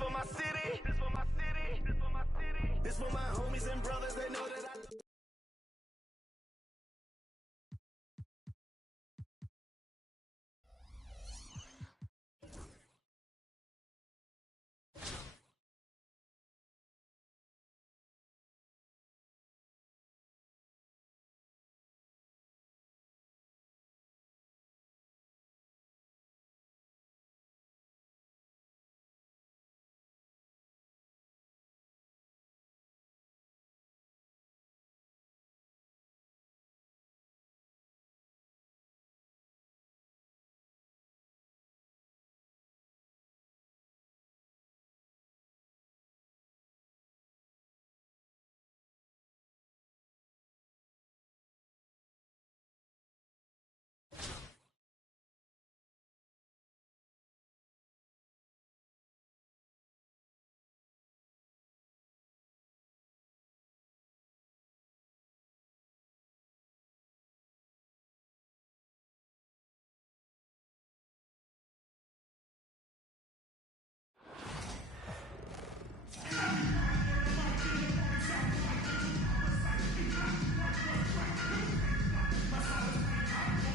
for my city. This for my city. This for my city. This for my homies and brothers. They know that I.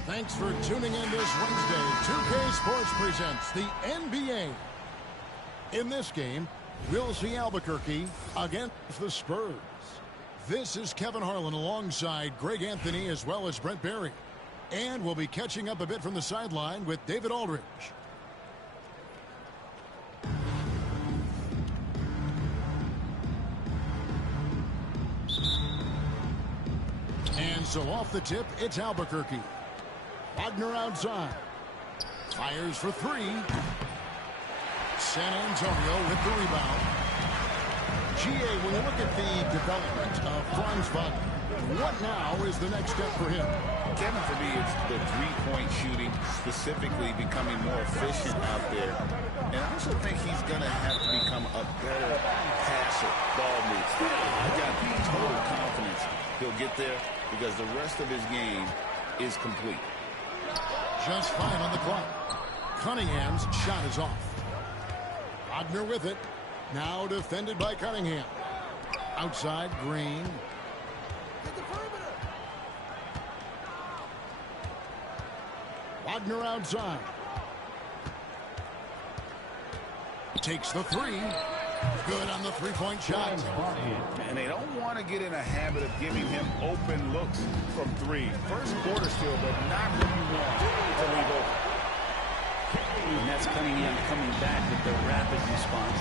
Thanks for tuning in this Wednesday. 2K Sports presents the NBA. In this game, we'll see Albuquerque against the Spurs. This is Kevin Harlan alongside Greg Anthony as well as Brent Barry. And we'll be catching up a bit from the sideline with David Aldridge. And so off the tip, it's Albuquerque. Wagner outside. Fires for three. San Antonio with the rebound. GA, when you look at the development of Franz Wagner, what now is the next step for him? Kevin, for me, it's the three-point shooting, specifically becoming more efficient out there. And I also think he's going to have to become a better passer, ball moves. I've got total confidence he'll get there because the rest of his game is complete. Just 5 on the clock. Cunningham's shot is off. Wagner with it. Now defended by Cunningham. Outside, Green. Wagner outside. Takes the three. Good on the three-point shot. And they don't want to get in a habit of giving him open looks from three. First quarter still, but not what you want to leave open. And that's Cunningham coming back with the rapid response.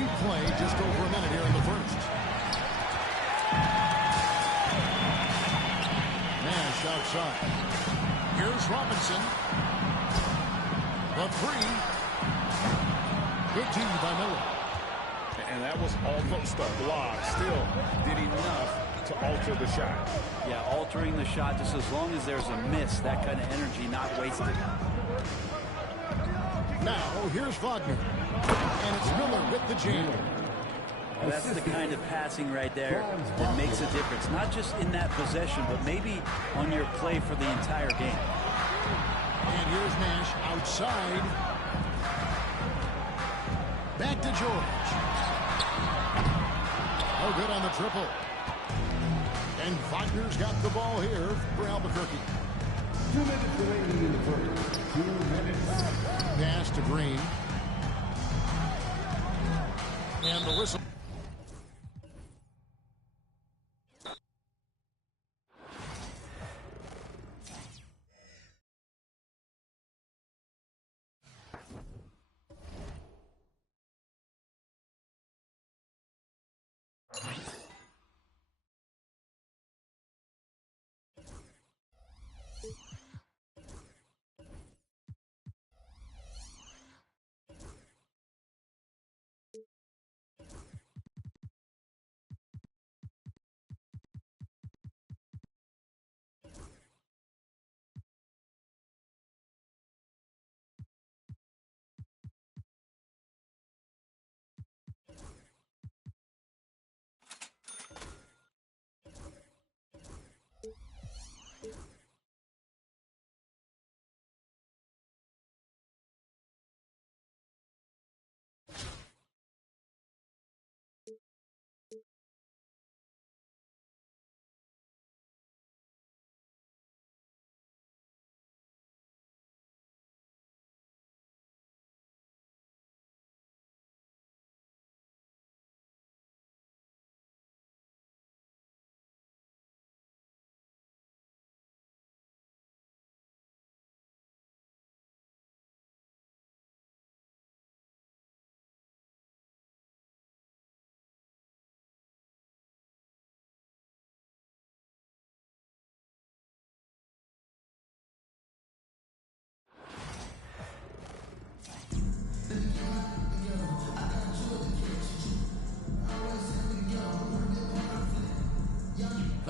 We play just over a minute here in the first. Nash outside. Here's Robinson. The three. Good team by Miller. And that was almost a block. Still did enough to alter the shot. Yeah, altering the shot just as long as there's a miss. That kind of energy not wasted. Now, here's Wagner. And it's Miller with the jam. Well, that's the kind of passing right there that makes a difference. Not just in that possession, but maybe on your play for the entire game. And here's Nash outside. Back to George. Oh, good on the triple. And Wagner's got the ball here for Albuquerque. 2 minutes remaining in the first. 2 minutes. Pass to Green. And the whistle.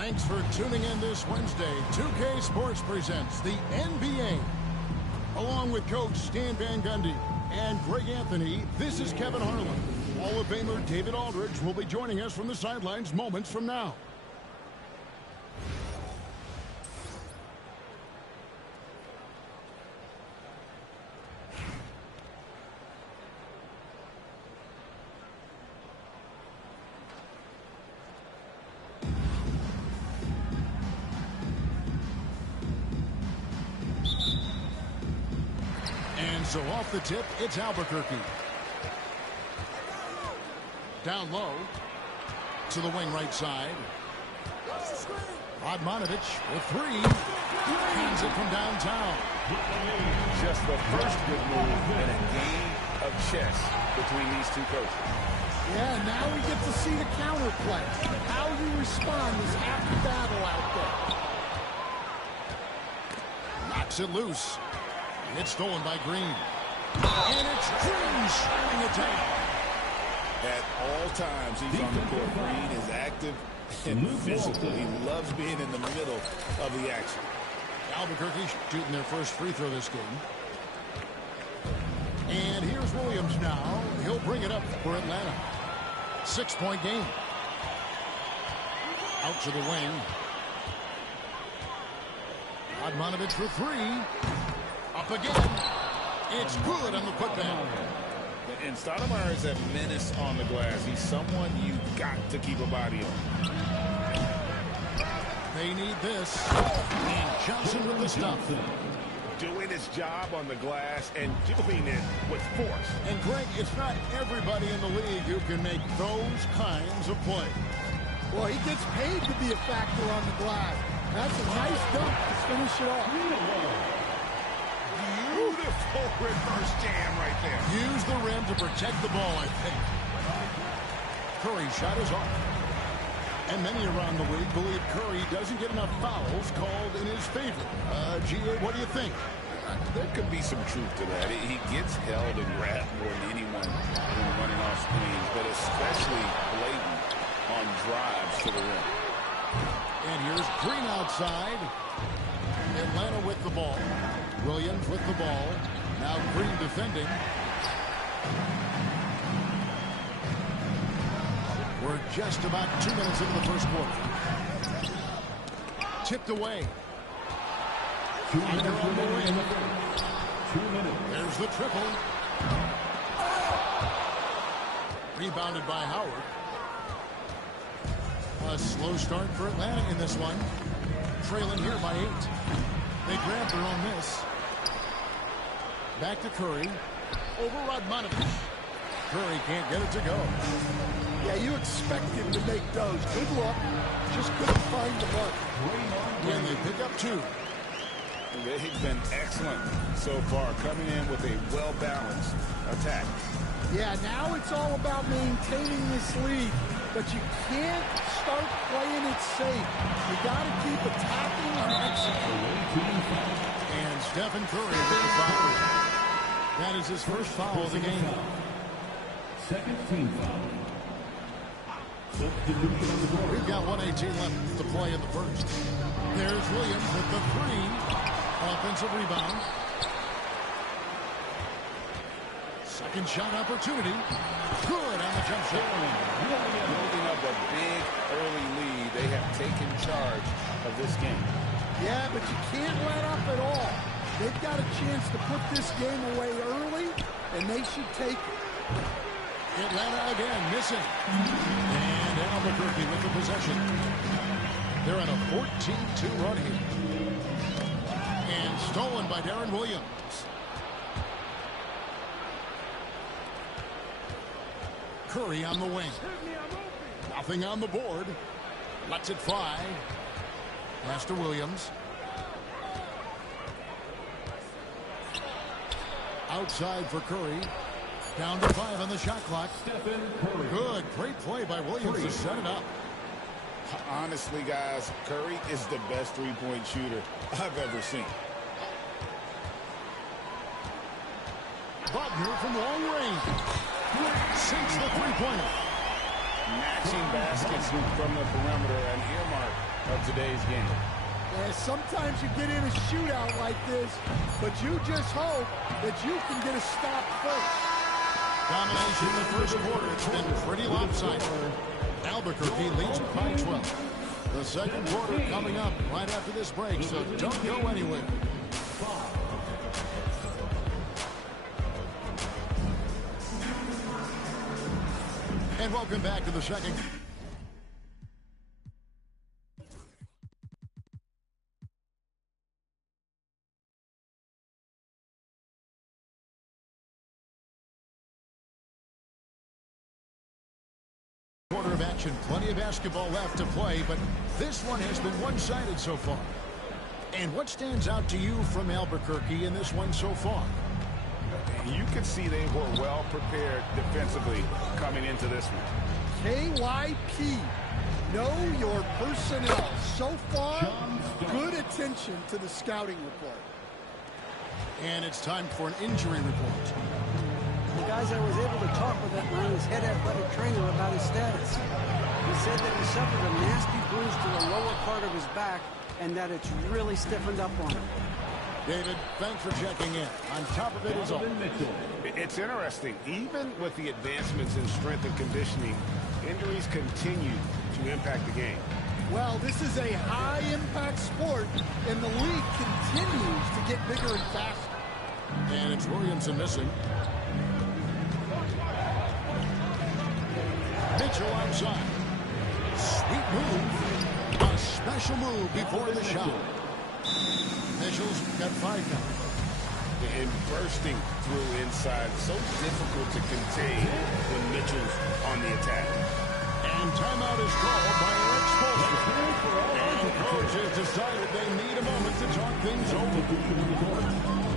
Thanks for tuning in this Wednesday. 2K Sports presents the NBA. Along with Coach Stan Van Gundy and Greg Anthony, this is Kevin Harlan. Hall of Famer David Aldridge will be joining us from the sidelines moments from now. So off the tip, it's Albuquerque. Down low to the wing right side. Radmanovich with three. Hands it from downtown. Just the first good move in a game of chess between these two coaches. Yeah, now we get to see the counterplay. How you respond is half the battle out there. Knocks it loose. It's stolen by Green. And it's Green shining it down. At all times, he's on the court. Green is active and physical. He loves being in the middle of the action. Albuquerque shooting their first free throw this game. And here's Williams now. He'll bring it up for Atlanta. 6-point game. Out to the wing. Radmanovich for three. Up again. It's good on the putback. And Stoudemire is a menace on the glass. He's someone you've got to keep a body on. They need this. And Johnson with the stuff. Doing his job on the glass and doing it with force. And Greg, it's not everybody in the league who can make those kinds of plays. Well, he gets paid to be a factor on the glass. That's a nice dunk to finish it off. Beautiful reverse jam right there. Use the rim to protect the ball, I think. Curry's shot is off. And many around the league believe Curry doesn't get enough fouls called in his favor. G.A., what do you think? There could be some truth to that. He gets held and grabbed more than anyone when running off screens, but especially blatant on drives to the rim. And here's Green outside. Atlanta with the ball. Williams with the ball. Now Green defending. We're just about 2 minutes into the first quarter. Tipped away. Under on the wing. 2 minutes. There's the triple. Rebounded by Howard. A slow start for Atlanta in this one. Trailing here by 8. They grab their own miss. Back to Curry. Over Radmanovich. Curry can't get it to go. Yeah, you expect him to make those. Good luck. Just couldn't find the mark. And they pick up 2. They've been excellent so far, coming in with a well-balanced attack. Yeah, now it's all about maintaining this lead, but you can't start playing it safe. You got to keep attacking and executing. And Stephen Curry with the foul. That is his first foul of the game. Second team foul. We've got 1:18 left to play in the first. There's Williams with the 3. Offensive rebound. Second shot opportunity. Good on the jump shot. Building up a big early lead. They have taken charge of this game. Yeah, but you can't let up at all. They've got a chance to put this game away early, and they should take it. Atlanta again missing. And Albuquerque with the possession. They're on a 14-2 run here. And stolen by Darren Williams. Curry on the wing. Nothing on the board. Lets it fly. Pass to Williams. Outside for Curry. Down to 5 on the shot clock. Stephen Curry. Good. Great play by Williams to set it up. Honestly, guys, Curry is the best three-point shooter I've ever seen. Butner from long range. Sinks the three-pointer. Matching baskets from the perimeter and earmark of today's game. Yeah, sometimes you get in a shootout like this, but you just hope that you can get a stop first. Domination in the first quarter. It's been pretty lopsided. Albuquerque leads by 12. The second quarter coming up right after this break, so don't go anywhere. And welcome back to the second. Quarter of action, plenty of basketball left to play, but this one has been one-sided so far. And what stands out to you from Albuquerque in this one so far? You can see they were well prepared defensively coming into this one. KYP, know your personnel. So far, good attention to the scouting report. And it's time for an injury report. The guys I was able to talk with at mine, his head athletic trainer, about his status. He said that he suffered a nasty bruise to the lower part of his back and that it's really stiffened up on him. David, thanks for checking in. On top of it is all. It's interesting. Even with the advancements in strength and conditioning, injuries continue to impact the game. Well, this is a high-impact sport, and the league continues to get bigger and faster. And it's Williamson missing. Mitchell outside. Sweet move. A special move before the shot. Mitchell's got 5 now. And bursting through inside. So difficult to contain when Mitchell's on the attack. And timeout is called by Eric Spoelstra. And coach has decided they need a moment to talk things over.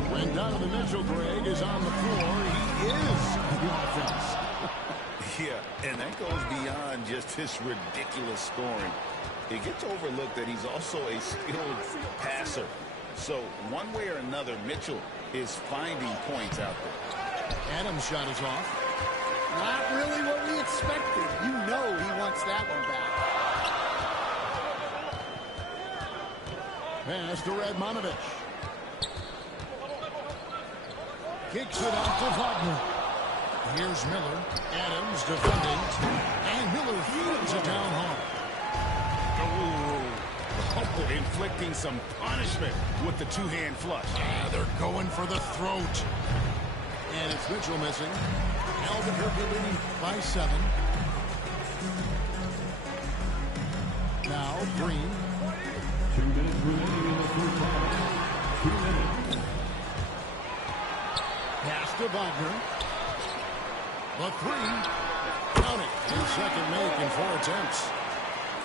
When Donovan Mitchell, Greg, is on the floor, he is the offense. Yeah, and that goes beyond just his ridiculous scoring. It gets overlooked that he's also a skilled passer. So one way or another, Mitchell is finding points out there. Adams' shot is off. Not really what we expected. You know he wants that one back. Pass to Radmanovich. Kicks it out to Wagner. Here's Miller. Adams defending. And Miller feeds it down hard. Oh, inflicting some punishment with the two-hand flush. They're going for the throat. And it's Mitchell missing. Albuquerque leading by 7. Now Green. 2 minutes remaining in the first half. 2 minutes. Pass to Wagner. The 3. Count it. And second make in 4 attempts.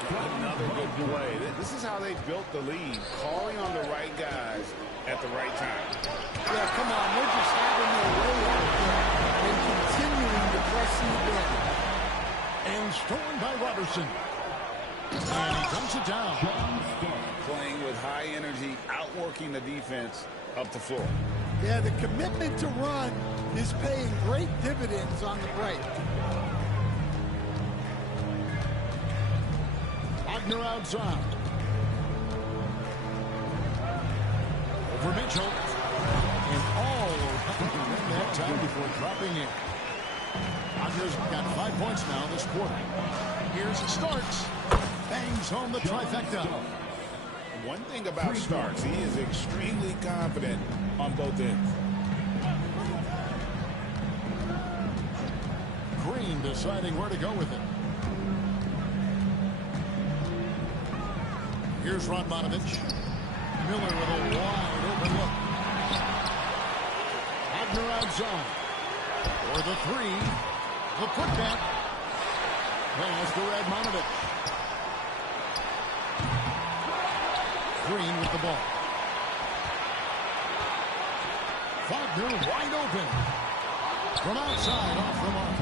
Another good play. This is how they built the lead, calling on the right guys at the right time. Yeah, come on. They're just having their way out there and continuing to press you in. And stolen by Robertson. And he dumps it down. Playing with high energy, outworking the defense up the floor. Yeah, the commitment to run is paying great dividends on the break. Wagner outside. Over Mitchell. And all around that time before dropping in. Wagner's got 5 points now this quarter. Here's Starks. Bangs home the trifecta. One thing about Starks, he is extremely confident on both ends. Green deciding where to go with it. Here's Radmanovich. Miller with a wide open look. Wagner outside. For the 3. The putback. Pass to Radmanovich. Green with the ball. Wagner wide open. From outside, off the mark.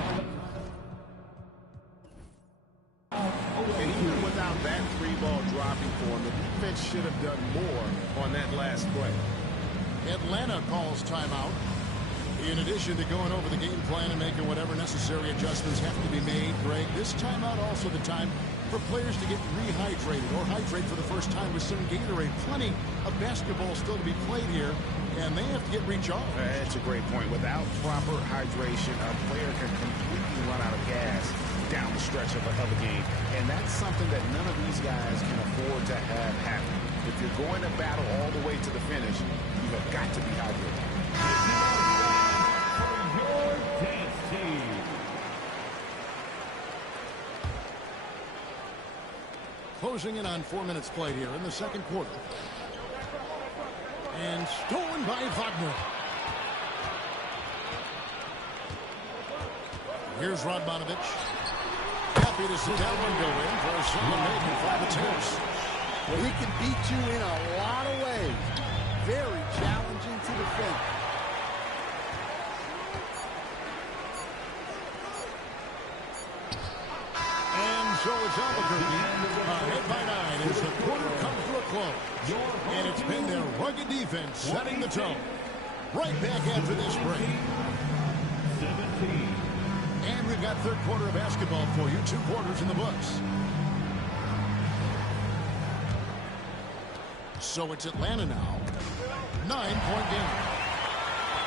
And even without that 3-ball dropping for him, the defense should have done more on that last play. Atlanta calls timeout. In addition to going over the game plan and making whatever necessary adjustments have to be made, Greg, this timeout also the time for players to get rehydrated or hydrate for the first time with some Gatorade. Plenty of basketball still to be played here, and they have to get recharged. That's a great point. Without proper hydration, a player can completely run out of gas down the stretch of a game. And that's something that none of these guys can afford to have happen. If you're going to battle all the way to the finish, you have got to be hydrated. Closing in on 4 minutes played here in the second quarter. And stolen by Wagner. Here's Radmanovich. Happy to see that one go in for a second make and 5 attempts. Well, he can beat you in a lot of ways. Very challenging to defend. And so it's Albuquerque ahead by 9 as the quarter comes to a close. And it's been their rugged defense setting the tone. Right back after this break. And we've got third quarter of basketball for you. 2 quarters in the books. So it's Atlanta now. 9-point game.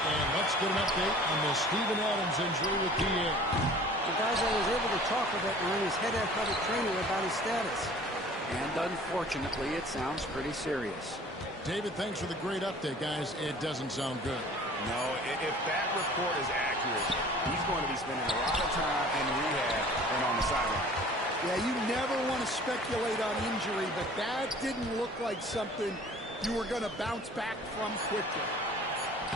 And let's get an update on the Steven Adams injury with PA. The guys I was able to talk with on his head athletic trainer about his status. And unfortunately, it sounds pretty serious. David, thanks for the great update, guys. It doesn't sound good. No, if that report is accurate, he's going to be spending a lot of time in rehab and on the sideline. Yeah, you never want to speculate on injury, but that didn't look like something you were going to bounce back from quickly.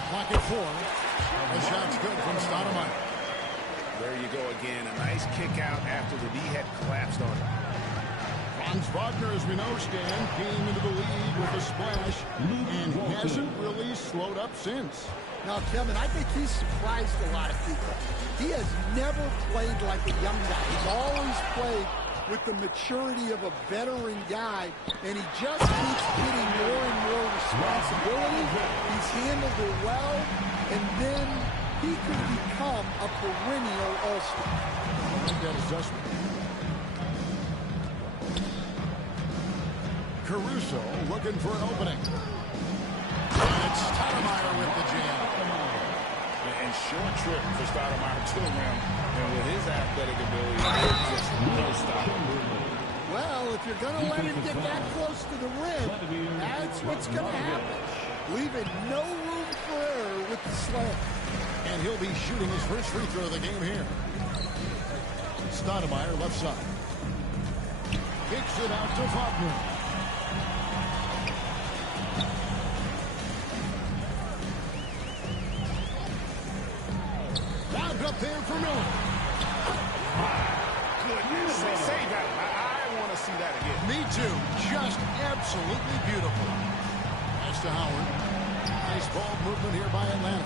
Clock at 4. The shot's good from Stoudemire. There you go again. A nice kick out after the knee had collapsed on him. Franz Wagner, as we know, Stan, came into the lead with a splash, and he hasn't really slowed up since. Now, Kevin, I think he's surprised a lot of people. He has never played like a young guy. He's always played with the maturity of a veteran guy, and he just keeps getting more and more responsibility. He's handled it well, and then he could become a perennial all-star. I like that adjustment. Caruso looking for an opening. And it's Stoudemire with the jam. And short trip for Stoudemire to the rim. And with his athletic ability, there's just no stop. Well, if you're going to let him get that close to the rim, that's what's going to happen. Leaving no room for error with the slam. And he'll be shooting his first free throw of the game here. Stoudemire left side. Kicks it out to Wagner. Lobbed up there for Miller. Goodness, say that. I want to see that again. Me too. Just absolutely beautiful. Pass to Howard. Nice ball movement here by Atlanta.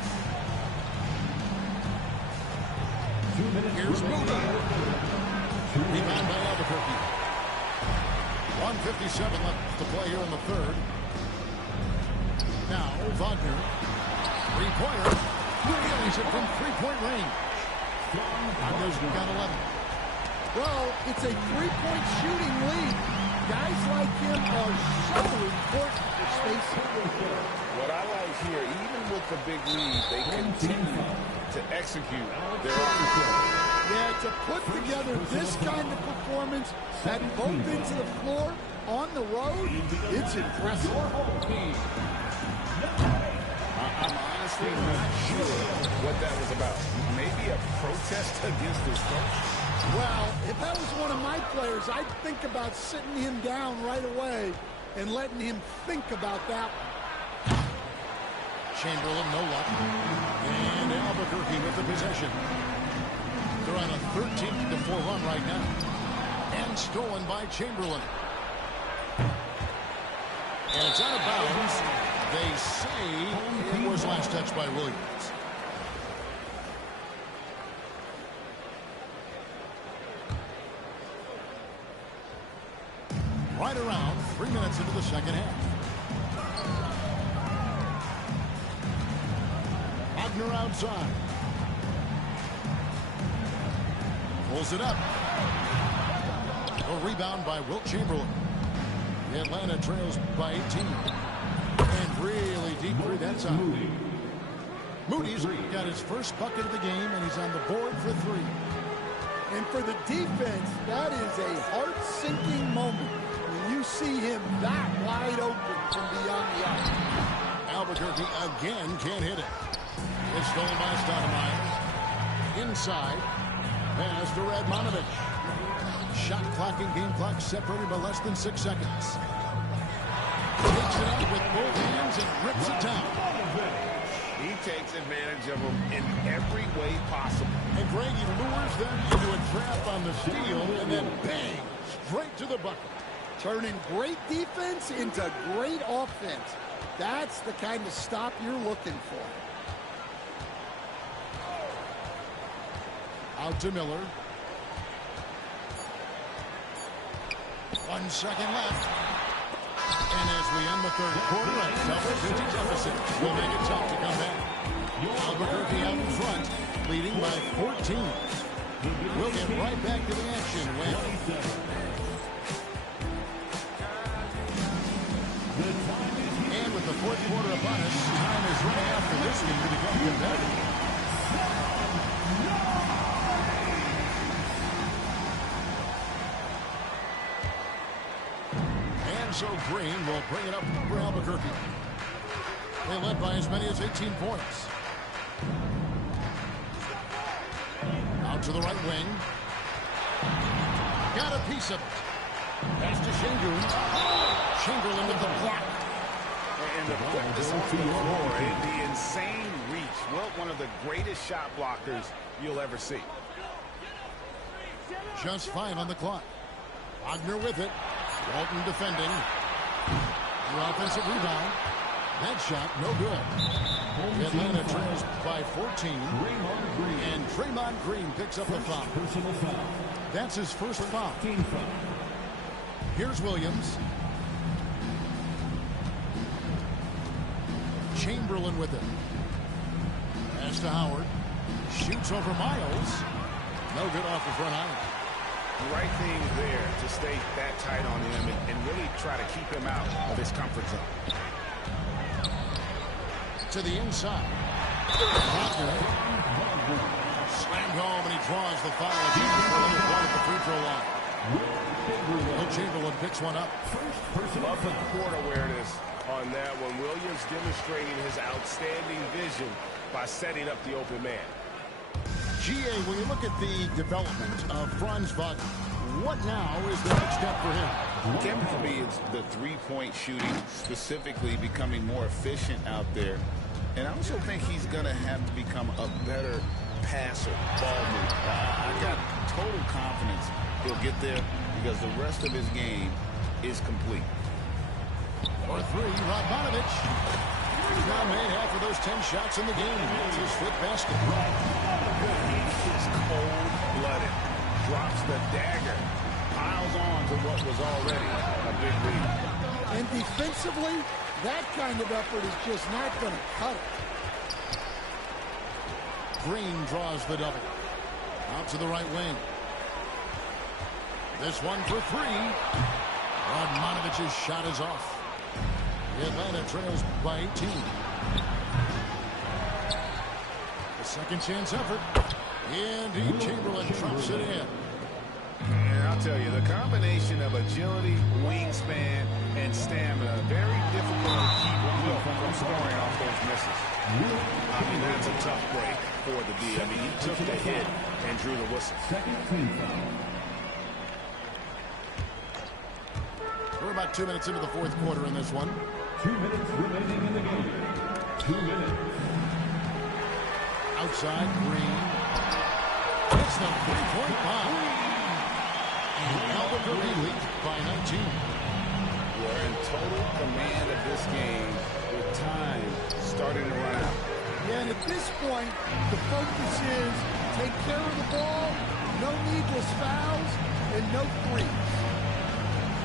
Here's Moody. Rebound by Albuquerque. 1:57 left to play here in the third. Now, Wagner. Three-pointer. Nails it from three-point range. Wagner's got 11. Well, it's a three-point shooting lead. Guys like him are so important for Stacey. What I like here, even with the big lead, they continue to execute their offense. Yeah, to put together this kind of performance at both ends of the floor on the road, it's impressive. I'm honestly not sure what that was about. Maybe a protest against his coach? Well, if that was one of my players, I'd think about sitting him down right away and letting him think about that one. Chamberlain, no luck. And Albuquerque with the possession. They're on a 13-4 run right now. And stolen by Chamberlain. And it's out of bounds. They say it was last touched by Williams. Right around 3 minutes into the second half. Wagner outside. Pulls it up. A rebound by Wilt Chamberlain. Atlanta trails by 18. And really deep three that time. Moody's got his first bucket of the game, and he's on the board for 3. And for the defense, that is a heart-sinking moment when you see him that wide open from beyond the arc. Albuquerque again can't hit it. It's stolen by Stoudemire. Inside. Pass to Radmanovich. Shot clock and game clock separated by less than 6 seconds. Takes it up with both hands and rips it down. He takes advantage of them in every way possible. And Greg, he lures them into a trap on the steal, and then bang, straight to the bucket. Turning great defense into great offense. That's the kind of stop you're looking for. Out to Miller. 1 second left. And as we end the third quarter, a double-digit deficit will make it tough to come back. Albuquerque out in front, leading by 14. We'll get right back to the action when... And with the fourth quarter upon us, time is running out for this game to become competitive. So Green will bring it up for Albuquerque. They led by as many as 18 points. Out to the right wing. Got a piece of it. Pass to Şengün. Chamberlain with the block. And the quickness on the floor and the insane reach. Well, one of the greatest shot blockers you'll ever see. Just 5 on the clock. Wagner with it. Walton defending. The offensive rebound. That shot, no good. Atlanta trails by 14. And Draymond Green picks up the foul. That's his first foul. Here's Williams. Chamberlain with it. Pass to Howard. Shoots over Miles. No good off the front iron. The right thing there to stay that tight on him and really try to keep him out of his comfort zone. To the inside. Wagner. Slammed home, and he draws the foul. He's at the free throw line. Will Chamberlain picks one up. Love the court awareness on that one. Williams demonstrating his outstanding vision by setting up the open man. G.A., when you look at the development of Franz Wagner, what now is the next step for him? Again, for me, it's the three-point shooting, specifically becoming more efficient out there. And I also think he's going to have to become a better passer, ball mover. I got total confidence he'll get there because the rest of his game is complete. For 3, Radmanovich. He's now made half of those 10 shots in the game. It's his fifth basket. He's cold-blooded. Drops the dagger. Piles on to what was already a big lead. And defensively, that kind of effort is just not going to cut it. Green draws the double. Out to the right wing. This one for 3. Radmanovich's shot is off. Atlanta trails by 18. A second chance effort. And Chamberlain trumps it in. And I'll tell you, the combination of agility, wingspan, and stamina, very difficult to keep Wilt from scoring off those misses. I mean, that's a tough break for the D. I mean, he took the hit and drew the whistle. We're about 2 minutes into the fourth quarter in this one. 2 minutes remaining in the game. 2 minutes. Outside, Green. It's the three-point bomb. And Albuquerque leads by 19. We're in total command of this game with time starting to run out. Yeah, and at this point, the focus is take care of the ball, no needless fouls, and no threes.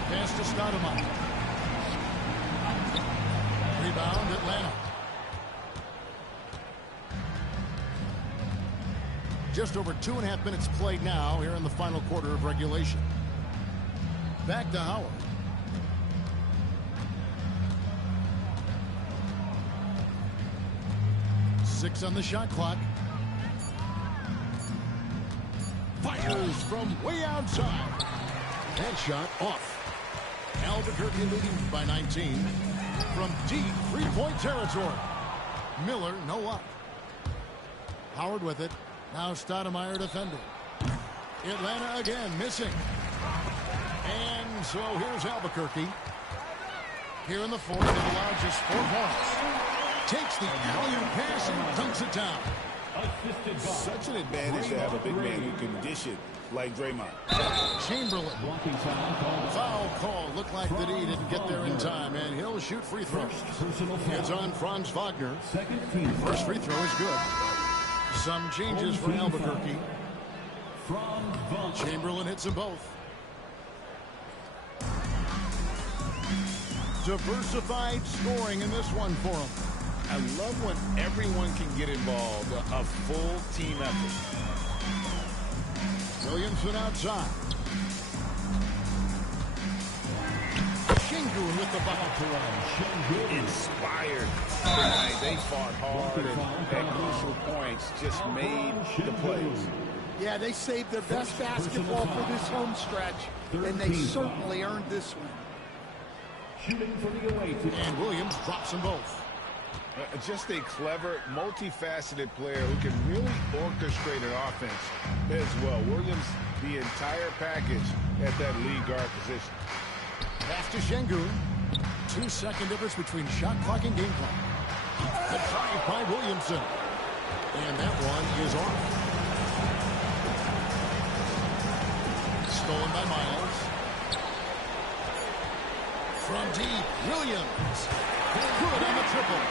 Pass to Stoudemire. Rebound, Atlanta. Just over 2.5 minutes played now here in the final quarter of regulation. back to Howard. Six on the shot clock. Fires from way outside. That shot off. Albuquerque leading by 19 from deep three-point territory. Miller, no up. Howard with it. Now Stoudemire defending. Atlanta again missing. And so here's Albuquerque. Here in the fourth, they've allowed just 4 points. Takes the alley-oop pass and dunks it down. Such an advantage to have a big man who can dish it like Draymond. Chamberlain. Foul call. Looked like that he didn't get there in time, and he'll shoot free throws. It's on Franz Wagner. First free throw is good. Some changes for Albuquerque. Chamberlain hits them both. Diversified scoring in this one for him. I love when everyone can get involved, a full team effort. Williamson outside. Şengün with the ball. Inspired tonight. They fought hard and at crucial points just made the plays. Yeah, they saved their best basketball for this home stretch, and they certainly earned this one. And Williams drops them both. Just a clever, multifaceted player who can really orchestrate an offense as well. Williams, the entire package at that lead guard position. Pass to Şengün. 2-second difference between shot clock and game clock. The drive by Williamson. And that one is off. Stolen by Miles. From deep, Williams. Good on the triple.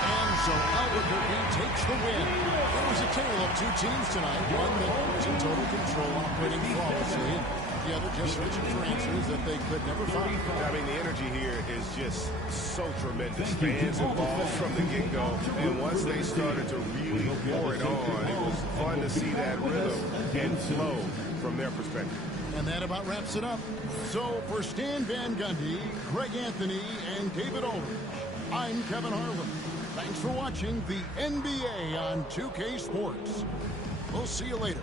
And so Albuquerque takes the win. It was a tale of 2 teams tonight. One that was in total control, operating flawlessly. The other just reaching for answers that they could never find. I mean, the energy here is just so tremendous. Fans involved from the get-go. And once they started to really pour it on, it was fun to see that rhythm and flow from their perspective. And that about wraps it up. So for Stan Van Gundy, Greg Anthony, and David Aldridge, I'm Kevin Harlan. Thanks for watching the NBA on 2K Sports. We'll see you later.